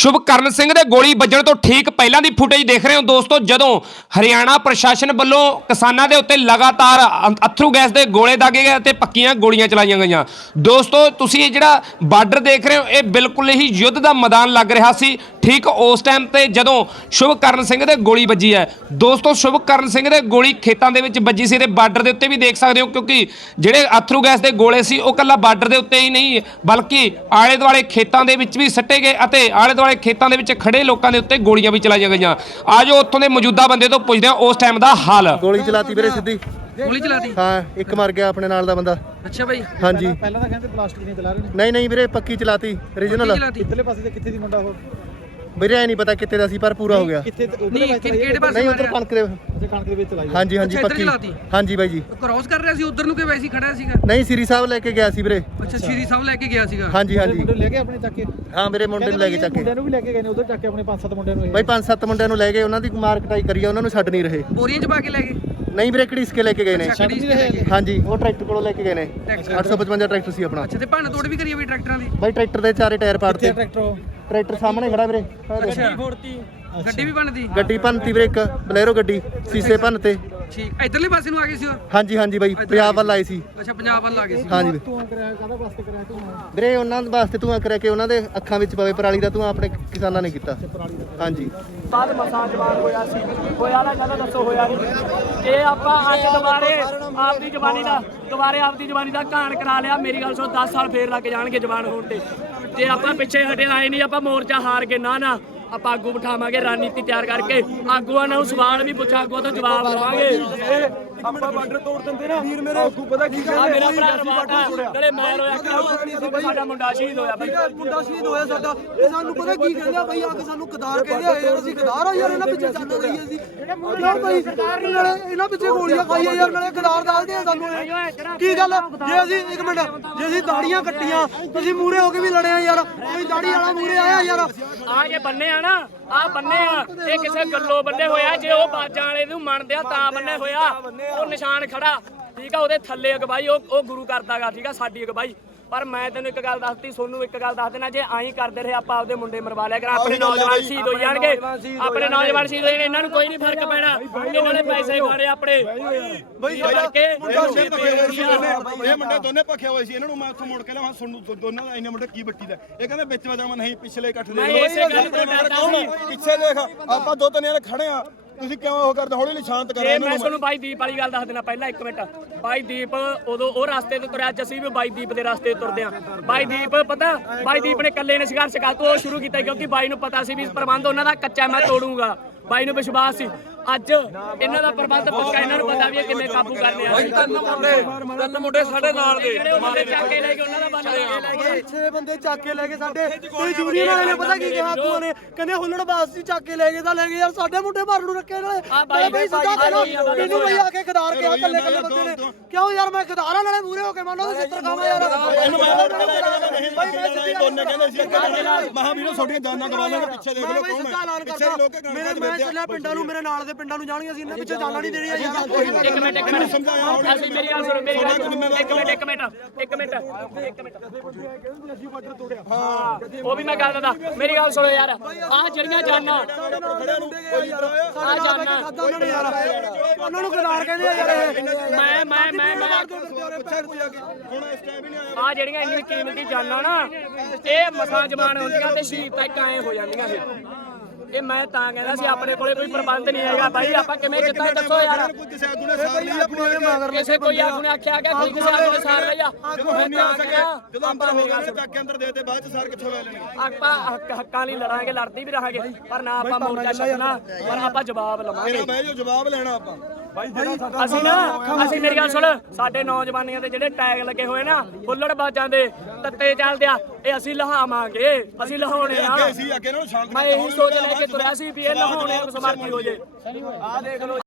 ਸ਼ੁਭ ਕਰਨ ਸਿੰਘ ਦੇ ਗੋਲੀ ਵੱਜਣ ਤੋਂ ਠੀਕ ਪਹਿਲਾਂ ਦੀ ਫੁਟੇਜ ਦੇਖ ਰਹੇ ਹੋ ਦੋਸਤੋ ਜਦੋਂ ਹਰਿਆਣਾ ਪ੍ਰਸ਼ਾਸਨ ਵੱਲੋਂ ਕਿਸਾਨਾਂ ਦੇ ਉੱਤੇ ਲਗਾਤਾਰ ਅਥਰੂ ਗੈਸ ਦੇ ਗੋਲੇ ਦਾਗੇ ਗਏ ਅਤੇ ਪੱਕੀਆਂ ਗੋਲੀਆਂ ਚਲਾਈਆਂ ਗਈਆਂ ਦੋਸਤੋ ਤੁਸੀਂ ਇਹ ਜਿਹੜਾ ਬਾਰਡਰ ਦੇਖ ਰਹੇ ਹੋ ਇਹ ਬਿਲਕੁਲ ਹੀ ਯੁੱਧ ਦਾ ਮੈਦਾਨ ਲੱਗ ਰਿਹਾ ਸੀ ਠੀਕ ਉਸ ਟਾਈਮ ਤੇ ਜਦੋਂ ਸ਼ੁਭਕਰਨ ਸਿੰਘ ਦੇ ਗੋਲੀ ਵੱਜੀ ਹੈ ਦੋਸਤੋ ਸ਼ੁਭਕਰਨ ਸਿੰਘ ਦੇ ਗੋਲੀ ਖੇਤਾਂ ਦੇ ਵਿੱਚ ਵੱਜੀ ਸੀ ਤੇ ਬਾਰਡਰ ਦੇ ਉੱਤੇ ਵੀ ਦੇਖ ਸਕਦੇ ਹੋ ਕਿਉਂਕਿ ਜਿਹੜੇ ਅਥਰੂ ਗੈਸ ਦੇ ਗੋਲੇ ਸੀ ਉਹ ਕੱਲਾ ਬਾਰਡਰ ਦੇ ਉੱਤੇ ਹੀ ਨਹੀਂ ਬਲਕਿ ਆਲੇ ਦੁਆਲੇ ਖੇਤਾਂ ਦੇ ਵਿੱਚ ਵੀ ਸੱਟੇ ਗਏ ਅਤੇ ਆਲੇ ਦੁਆਲੇ ਖੇਤਾਂ ਦੇ ਵਿੱਚ ਖੜੇ ਲੋਕਾਂ ਦੇ ਉੱਤੇ ਗੋਲੀਆਂ ਵੀ ਚਲਾਈਆਂ ਗਈਆਂ ਆਜੋ ਉੱਥੋਂ ਦੇ ਮੌਜੂਦਾ ਬੰਦੇ ਤੋਂ ਪੁੱਛਦੇ ਹਾਂ ਉਸ ਟਾਈਮ ਦਾ ਹਾਲ ਗੋਲੀ ਚਲਾਤੀ ਵੀਰੇ ਸਿੱਧੀ ਗੋਲੀ ਚਲਾਤੀ ਹਾਂ ਇੱਕ ਮਰ ਗਿਆ ਆਪਣੇ ਨਾਲ ਦਾ ਬੰਦਾ ਅੱਛਾ ਭਾਈ ਹਾਂਜੀ ਪਹਿਲਾਂ ਤਾਂ ਕਹਿੰਦੇ ਪਲਾਸਟਿਕ ਨਹੀਂ ਚਲਾ ਰਹੇ ਨਹੀਂ ਨਹੀਂ ਵੀਰੇ ਪੱਕੀ ਚਲਾਤੀ origignal ਇੱਧਰਲੇ ਪਾਸੇ ਤੇ ਕਿੱਥੇ ਦੀ ਮੁੰਡਾ ਹੋ ਮੇਰੇ ਨਹੀਂ ਪਤਾ ਕਿੱਥੇ ਦਾ ਸੀ ਪਰ ਪੂਰਾ ਹੋ ਗਿਆ ਨਹੀਂ ਉਧਰ ਕਣਕ ਦੇ ਕਣਕ ਦੇ ਵਿੱਚ ਚਲਾਈ ਹਾਂਜੀ ਹਾਂਜੀ ਪੱਕੀ ਹਾਂਜੀ ਬਾਈ ਜੀ ਕ੍ਰੋਸ ਕਰ ਰਿਹਾ ਸੀ ਉਧਰ ਨੂੰ ਕਿ ਵੈਸੀ ਖੜਾ ਸੀਗਾ ਨਹੀਂ ਸ੍ਰੀ ਸਾਹਿਬ ਲੈ ਕੇ ਗਿਆ ਸੀ ਵੀਰੇ ਅੱਛਾ ਸ੍ਰੀ ਸਾਹਿਬ ਲੈ ਕੇ ਗਿਆ ਸੀਗਾ ਹਾਂਜੀ ਹਾਂਜੀ ਲੈ ਕੇ ਆਪਣੇ ਚੱਕੇ ਹਾਂ ਮੇਰੇ ਮੁੰਡੇ ਨੂੰ ਲੈ ਕੇ ਚੱਕੇ ਮੁੰਡੇ ਵੀ ਲੈ ਕੇ ਗਏ ਨੇ ਉਧਰ ਚੱਕੇ ਆਪਣੇ ਪੰਜ ਸੱਤ ਮੁੰਡਿਆਂ ਨੂੰ ਬਾਈ ਪੰਜ ਸੱਤ ਮੁੰਡਿਆਂ ਨੂੰ ਲੈ ਗਏ ਉਹਨਾਂ ਦੀ ਮਾਰ ਕਟਾਈ ਕਰੀ ਉਹਨਾਂ ਨੂੰ ਛੱਡ ਨਹੀਂ ਰਹੇ ਬੋਰੀਆਂ 'ਚ ਪਾ ਕੇ ਲੈ ਗਏ ਨਹੀਂ ਵੀਰੇ ਕਿਹੜੀ ਲੈ ਕੇ ਗਏ ਨੇ ਹਾਂਜੀ ਉਹ ਟਰੈਕਟਰ ਕੋਲੋਂ ਲੈ ਕੇ ਗਏ ਨੇ 855 ਟਰੈਕਟਰ ਸੀ ਆਪਣਾ ਅੱਛਾ ਤੇ ਭੰਨ ਤੋੜ ਟਰੈਕਟਰ ਸਾਹਮਣੇ ਖੜਾ ਵੀਰੇ ਗੱਡੀ ਫੋੜਤੀ ਗੱਡੀ ਵੀ ਬੰਨਤੀ ਗੱਡੀ ਬੰਨਤੀ ਵੀਰੇ ਇੱਕ ਬਲੇਰੋ ਗੱਡੀ ਸੀਸੇ ਭੰਨ ਤੇ ਠੀਕ ਇਧਰਲੇ ਪਾਸੇ ਨੂੰ ਆ ਗਏ ਸੀ ਹਾਂਜੀ ਹਾਂਜੀ ਬਾਈ ਪੰਜਾਬ ਵੱਲ ਆਏ ਸੀ ਅੱਛਾ ਪੰਜਾਬ ਵੱਲ ਆ ਗਏ ਸੀ ਹਾਂਜੀ ਤੂੰ ਕਰਿਆ ਕਾਹਦਾ ਵਾਸਤੇ ਕਰਿਆ ਤੂੰ ਵੀਰੇ ਉਹਨਾਂ ਦੇ ਵਾਸਤੇ ਤੂੰ ਕਰਿਆ ਕਿ ਉਹਨਾਂ ਦੇ ਅੱਖਾਂ ਵਿੱਚ ਪਵੇ ਪਰਾਲੀ ਦਾ ਤੂੰ ਆਪਣੇ ਕਿਸਾਨਾਂ ਨੇ ਕੀਤਾ ਹਾਂਜੀ ਬਾਦ ਮਸਾਂ ਜਵਾਨ ਹੋਇਆ ਸੀ ਹੋਇਆ ਨਾ ਕਾਹਦਾ ਦੱਸੋ ਹੋਇਆ ਇਹ ਆਪਾਂ ਅੱਜ ਦੁਬਾਰੇ ਆਪਦੀ ਜਵਾਨੀ ਦਾ ਦੁਬਾਰੇ ਆਪਦੀ ਜਵਾਨੀ ਦਾ ਘਾਣ ਕਰਾ ਲਿਆ ਮੇਰੀ ਗੱਲ ਸੁਣ 10 ਸਾਲ ਫੇਰ ਲੱਗ ਜਾਣਗੇ ਜਵਾਨ ਹੋਣ ਤੇ ਤੇ ਆਪਾਂ ਪਿੱਛੇ ਹਟੇ ਆਏ ਨਹੀਂ ਆਪਾਂ ਮੋਰਚਾ ਹਾਰ ਕੇ ਨਾ ਨਾ ਆਪਾਂ ਆਗੂ ਬਿਠਾਵਾਂਗੇ ਰਣਨੀਤੀ ਤਿਆਰ ਕਰਕੇ ਆਗੂਆਂ ਨੂੰ ਸਵਾਲ ਵੀ ਪੁੱਛਾਂਗੇ ਤੋਂ ਜਵਾਬ ਦੇਵਾਂਗੇ ਆਪਾਂ ਬਾਰਡਰ ਤੋੜ ਦਿੰਦੇ ਨਾ ਵੀਰ ਮੇਰੇ ਆਖੂ ਪਤਾ ਕੀ ਕਰਦੇ ਆ ਮੇਰਾ ਭਰਾ ਰਮਾ ਤੋੜਿਆ ਨਾਲੇ ਮੈਰ ਹੋਇਆ ਸਾਡਾ ਮੁੰਡਾ ਸ਼ਹੀਦ ਹੋਇਆ ਬਈ ਮੁੰਡਾ ਸ਼ਹੀਦ ਹੋਇਆ ਸਾਡਾ ਇਹ ਸਾਨੂੰ ਪਤਾ ਕੀ ਕਹਿੰਦੇ ਆ ਬਈ ਆ ਕੇ ਸਾਨੂੰ ਕਦਾਰ ਕਹਿੰਦੇ ਆ ਅਸੀਂ ਕਦਾਰ ਆ ਯਾਰ ਇਹਨਾਂ ਪਿੱਛੇ ਜਾਂਦੇ ਰਹੀ ਅਸੀਂ ਯਾਰ ਬਈ ਸਰਕਾਰ ਨਹੀਂ ਨਾਲੇ ਇਹਨਾਂ ਪਿੱਛੇ ਗੋਲੀਆਂ ਖਾਈਆਂ ਯਾਰ ਨਾਲੇ ਕਦਾਰ ਦੱਸਦੇ ਆ ਸਾਨੂੰ ਕੀ ਗੱਲ ਜੇ ਅਸੀਂ ਇੱਕ ਮਿੰਟ ਜੇ ਅਸੀਂ ਦਾੜੀਆਂ ਕੱਟੀਆਂ ਤੁਸੀਂ ਮੂਰੇ ਹੋ ਕੇ ਵੀ ਆ ਯਾਰ ਕੋਈ ਦਾੜੀ ਵਾਲਾ ਮੂਰੇ ਆਇਆ ਯਾਰ ਆ ਕੇ ਬੰਨੇ ਆ ਨਾ ਆ ਬੰਨੇ ਆ ਇਹ ਕਿਸੇ ਗੱਲੋਂ ਬੰਨੇ ਹੋਇਆ ਜੇ ਉਹ ਬਾਜਾਂ ਵਾਲੇ ਨੂੰ ਮੰਨਦਿਆ ਤਾਂ ਬੰਨੇ ਹੋਇਆ ਉਹ ਨਿਸ਼ਾਨ ਖੜਾ ਠੀਕ ਆ ਉਹਦੇ ਥੱਲੇ ਅਗਵਾਈ ਉਹ ਗੁਰੂ ਕਰਦਾਗਾ ਠੀਕ ਆ ਸਾਡੀ ਅਗਵਾਈ ਪਰ ਮੈਂ ਤੈਨੂੰ ਇੱਕ ਗੱਲ ਦੱਸਤੀ ਸੋਨੂੰ ਇੱਕ ਗੱਲ ਦੱਸ ਦੇਣਾ ਜੇ ਆਹੀਂ ਕਰਦੇ ਰਹੇ ਆਪਾਂ ਆਪਦੇ ਮੁੰਡੇ ਮਰਵਾ ਲਿਆ ਕਰ ਆਪਣੇ ਨੌਜਵਾਨ ਸ਼ਹੀਦ ਹੋ ਜਾਣਗੇ ਆਪਣੇ ਨੌਜਵਾਨ ਸ਼ਹੀਦ ਹੋ ਜਾਣਗੇ ਇਹਨਾਂ ਨੂੰ ਕੋਈ ਨਹੀਂ ਫਰਕ ਪੈਣਾ ਇਹਨਾਂ ਨੇ ਪੈਸੇ ਮਾਰੇ ਆਪਣੇ ਬਈ ਸਾਡਾ ਮੁੰਡਾ ਇਹ ਮੁੰਡਾ ਦੋਨੇ ਪੱਖੇ ਹੋਏ ਸੀ ਇਹਨਾਂ ਨੂੰ ਮੈਂ ਉੱਥੋਂ ਮੁੜ ਕੇ ਲਿਆ ਹਾਂ ਦੋਨਾਂ ਦਾ ਇੰਨੇ ਮੁੰਡੇ ਕੀ ਬੱਤੀ ਦਾ ਇਹ ਕਹਿੰਦੇ ਵਿੱਚ ਵਜਾ ਨਹੀਂ ਪਿਛਲੇ ਇਕੱਠ ਦੇ ਪਿੱਛੇ ਦੇਖ ਆਪਾਂ ਦੋ ਤਿੰਨ ਜਣੇ ਖੜੇ ਆ ਤੁਸੀਂ ਕਿਉਂ ਉਹ ਕਰਦੇ ਹੌਲੀ ਨਹੀਂ ਸ਼ਾਂਤ ਕਰਦੇ ਮੈਂ ਤੁਹਾਨੂੰ ਬਾਈ ਦੀਪ ਵਾਲੀ ਗੱਲ ਦੱਸ ਦਿੰਦਾ ਪਹਿਲਾਂ 1 ਮਿੰਟ ਬਾਈ ਦੀਪ ਉਦੋਂ ਉਹ ਰਸਤੇ ਤੇ ਤੁਰਿਆ ਜਸੀ ਵੀ ਬਾਈ ਦੀਪ ਦੇ ਰਸਤੇ ਤੁਰਦੇ ਆ ਬਾਈ ਦੀਪ ਪਤਾ ਬਾਈ ਦੀਪ ਨੇ ਇਕੱਲੇ ਨੇ ਸ਼ਿਕਾਰ ਸ਼ਿਕਾਰ ਤੋਂ ਸ਼ੁਰੂ ਕੀਤਾ ਕਿਉਂਕਿ ਬਾਈ ਨੂੰ ਪਤਾ ਸੀ ਵੀ ਪ੍ਰਬੰਧ ਉਹਨਾਂ ਦਾ ਕੱਚਾ ਮੈਂ ਤੋੜੂਗਾ ਬਾਈ ਨੂੰ ਵਿਸ਼ਵਾਸ ਸੀ ਅੱਜ ਇਹਨਾਂ ਦਾ ਪ੍ਰਬੰਧ ਪੱਕਾ ਇਹਨਾਂ ਨੂੰ ਪਤਾ ਵੀ ਹੈ ਕਿੰਨੇ ਕਾਬੂ ਕਰਨੇ ਆ ਤਿੰਨ ਮੁੰਡੇ ਤਿੰਨ ਮੁੰਡੇ ਸਾਡੇ ਨਾਲ ਦੇ ਮਾਰੇ ਚਾਕੇ ਲੈ ਕੇ ਉਹਨਾਂ ਦਾ ਬੰਨ ਲੈ ਕੇ ਛੇ ਬੰਦੇ ਚਾਕੇ ਲੈ ਕੇ ਸਾਡੇ ਕੋਈ ਜੂਰੀ ਨਾਲ ਨੇ ਪਤਾ ਕੀ ਕਿਹਾ ਤੂੰ ਨੇ ਕਹਿੰਦੇ ਹੁੱਲੜ ਬਾਸ ਜੀ ਚਾਕੇ ਲੈ ਕੇ ਤਾਂ ਲੈ ਕੇ ਯਾਰ ਸਾਡੇ ਮੁੰਡੇ ਭਰ ਨੂੰ ਰੱਖੇ ਨਾਲੇ ਆ ਬਾਈ ਸਿੱਧਾ ਕਹਿੰਦਾ ਮੈਨੂੰ ਬਈ ਆ ਕੇ ਗਦਾਰ ਕੇ ਆ ਕੱਲੇ ਕੱਲੇ ਬੰਦੇ ਨੇ ਕਿਉਂ ਯਾਰ ਮੈਂ ਗਦਾਰਾਂ ਨਾਲੇ ਮੂਰੇ ਹੋ ਕੇ ਮੰਨ ਲਓ ਤੇ ਸਿੱਤਰ ਖਾਵਾਂ ਯਾਰ ਕਹਿੰਦੇ ਕਹਿੰਦੇ ਸੀ ਕਹਿੰਦੇ ਮਹਾ ਵੀਰੋ ਛੋਟੀਆਂ ਦਾਨਾ ਕਰਵਾ ਲਾਂਗੇ ਪਿੱਛੇ ਦੇਖ ਲੋ ਕੌਣ ਪਿੱਛੇ ਲੋਕ ਮੇਰੇ ਮੈਂ ਚੱਲਿਆ ਪਿੰਡਾਂ ਨੂੰ ਮੇਰੇ ਨਾਲ ਦੇ ਪਿੰਡਾਂ ਨੂੰ ਜਾਣੀਆਂ ਸੀ ਇਹਨਾਂ ਪਿੱਛੇ ਦਾਨਾ ਨਹੀਂ ਦੇਣੀ ਯਾਰ ਇੱਕ ਮਿੰਟ ਇੱਕ ਮਿੰਟ ਮੈਨੂੰ ਸਮਝਾਇਆ ਮੇਰੀ ਗੱਲ ਸੁਣੋ ਮੇਰੀ ਗੱਲ ਇੱਕ ਮਿੰਟ ਇੱਕ ਮਿੰਟ ਇੱਕ ਮਿੰਟ ਇੱਕ ਮਿੰਟ ਇੱਕ ਮਿੰਟ ਅਸੀਂ ਵਜਰ ਤੋੜਿਆ ਹਾਂ ਉਹ ਵੀ ਮੈਂ ਗੱਲ ਦਦਾ ਮੇਰੀ ਗੱਲ ਸੁਣੋ ਯਾਰ ਆਹ ਜਿਹੜੀਆਂ ਜਾਨਾਂ ਆ ਜਾਨਾਂ ਉਹਨਾਂ ਨੂੰ ਗਦਾਰ ਕਹਿੰਦੇ ਆ ਯਾਰ ਮੈਂ ਮੈਂ ਆ ਜਿਹੜੀਆਂ ਇੰਨੀ ਕੀਮਤੀ ਜਾਨਾ ਨਾ ਇਹ ਮਸਾਂ ਜਵਾਨ ਹੁੰਦੀਆਂ ਤੇ ਸ਼ੀਰ ਤਾਂ ਕਾਏ ਹੋ ਜਾਂਦੀਆਂ ਫਿਰ ਇਹ ਮੈਂ ਤਾਂ ਕਹਿੰਦਾ ਸੀ ਆਪਣੇ ਕੋਲੇ ਕੋਈ ਪ੍ਰਬੰਧ ਨਹੀਂ ਹੈਗਾ ਬਾਈ ਆਪਾਂ ਕਿਵੇਂ ਕਿੱਦਾਂ ਦੱਸੋ ਯਾਰ ਕੋਈ ਆਪਣੇ ਨੇ ਮਾਗਰ ਲੈ ਕੋਈ ਆਖਿਆ ਗਿਆ ਕੋਈ ਕਿਸੇ ਆਪਣੇ ਸਾਰ ਲਿਆ ਕੋਈ ਨਹੀਂ ਆ ਸਕਿਆ ਜਦੋਂ ਅੰਦਰ ਹੋ ਗਿਆ ਅੰਦਰ ਦੇ ਦੇ ਬਾਅਦ ਕਿੱਥੋਂ ਲੈ ਲੈਣੇ ਆਪਾਂ ਹੱਕਾਂ ਲਈ ਲੜਾਂਗੇ ਲੜਦੀ ਵੀ ਰਹਾਂਗੇ ਪਰ ਨਾ ਆਪਾਂ ਮੋਰਚਾ ਛੱਡਣਾ ਪਰ ਆਪਾਂ ਜਵਾਬ ਲਵਾਂਗੇ ਮੈਂ ਜੋ ਜਵਾਬ ਲੈਣਾ ਆਪਾਂ ਅਸੀਂ ਨਾ ਅਸੀਂ ਮੇਰੀ ਗੱਲ ਸੁਣ ਸਾਡੇ ਨੌਜਵਾਨੀਆਂ ਦੇ ਜਿਹੜੇ ਟੈਗ ਲੱਗੇ ਹੋਏ ਨਾ ਫੁੱਲੜ ਬਾਜਾਂ ਦੇ ਤੱਤੇ ਚੱਲਦੇ ਆ ਇਹ ਅਸੀਂ ਲਹਾਵਾਂਗੇ ਅਸੀਂ ਲਹਾਉਣੇ ਆ ਮੈਂ ਇਹੀ ਸੋਚ ਲੈ ਕੇ ਤੁਰਿਆ ਸੀ ਵੀ ਇਹ ਲਹਾਉਣੇ ਆ ਹੋ ਜੇ ਆ ਦੇਖ ਲੋ